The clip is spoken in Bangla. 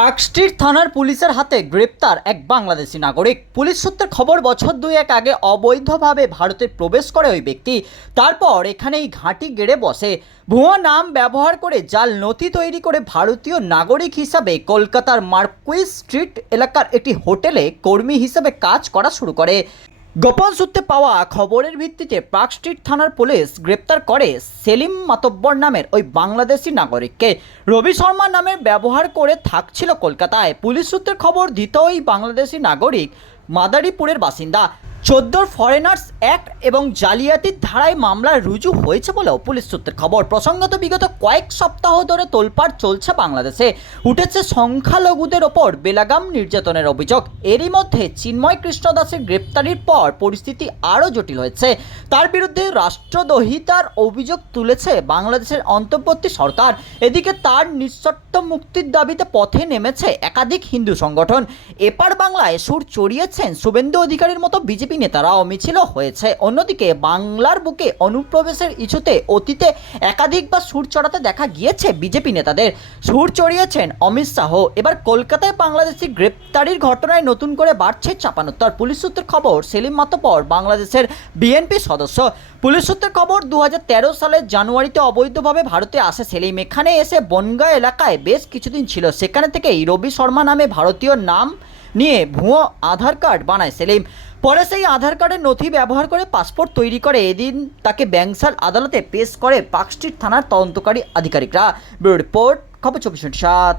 পার্ক স্ট্রিট থানার পুলিশের হাতে গ্রেপ্তার এক বাংলাদেশি নাগরিক। পুলিশ সূত্রের খবর, বছর দুয়েক আগে অবৈধভাবে ভারতে প্রবেশ করে ওই ব্যক্তি। তারপর এখানেই ঘাঁটি গেড়ে বসে। ভুয়া নাম ব্যবহার করে জাল নথি তৈরি করে ভারতীয় নাগরিক হিসাবে কলকাতার মার্কুইস স্ট্রিট এলাকার একটি হোটেলে কর্মী হিসাবে কাজ করা শুরু করে। গোপন সূত্রে পাওয়া খবরের ভিত্তিতে পার্ক স্ট্রিট থানার পুলিশ গ্রেপ্তার করে সেলিম মাতব্বর নামের ওই বাংলাদেশি নাগরিককে। রবি শর্মা নামে ব্যবহার করে থাকছিল কলকাতায়। পুলিশ সূত্রের খবর দিত ওই বাংলাদেশি নাগরিক মাদারীপুরের বাসিন্দা। চোদ্দোর ফরেনার্স অ্যাক্ট এবং জালিয়াতির ধারায় মামলা রুজু হয়েছে বলেও পুলিশ সূত্রের খবর। প্রসঙ্গত, বিগত কয়েক সপ্তাহ ধরে তোলপাড় চলছে বাংলাদেশে। উঠেছে সংখ্যালঘুদের ওপর বেলাগাম নির্যাতনের অভিযোগ। এরই মধ্যে চিন্ময় কৃষ্ণ দাসের গ্রেপ্তারির পর পরিস্থিতি আরও জটিল হয়েছে। তার বিরুদ্ধে রাষ্ট্রদ্রোহিতার অভিযোগ তুলেছে বাংলাদেশের অন্তর্বর্তী সরকার। এদিকে তার নিঃশর্ত মুক্তির দাবিতে পথে নেমেছে একাধিক হিন্দু সংগঠন। এপার বাংলায় সুর চড়িয়েছেন শুভেন্দু অধিকারীর মতো বিজেপি নেতারাও মিছিল হয়েছে। অন্যদিকে বাংলার বুকে অনুপ্রবেশের ইস্যুতে অতীতে একাধিকবার সুর চড়াতে দেখা গিয়েছে বিজেপি নেতাদের। সুর চড়িয়েছেন অমিত শাহ। এবার কলকাতায় বাংলাদেশি গ্রেপ্তারির ঘটনায় নতুন করে বাড়ছে চাপানোত্তর। পুলিশ সূত্রের খবর, সেলিম মাতপর বাংলাদেশের বিএনপি সদস্য। পুলিশ সূত্রের খবর দু হাজার তেরো সালের জানুয়ারিতে অবৈধভাবে ভারতে আসে সেলিম। এখানে এসে বনগাঁ এলাকায় বেশ কিছুদিন ছিল। সেখানে থেকেই রবি শর্মা নামে ভারতীয় নাম নিয়ে ভুয়ো আধার কার্ড বানায় সেলিম। পরে সেই আধার কার্ডের নথি ব্যবহার করে পাসপোর্ট তৈরি করে। এদিন তাকে ব্যাংসাল আদালতে পেশ করে পার্ক স্ট্রিট থানার তদন্তকারী আধিকারিকরা। ব্যুরো রিপোর্ট, খবর চব্বিশ সাত।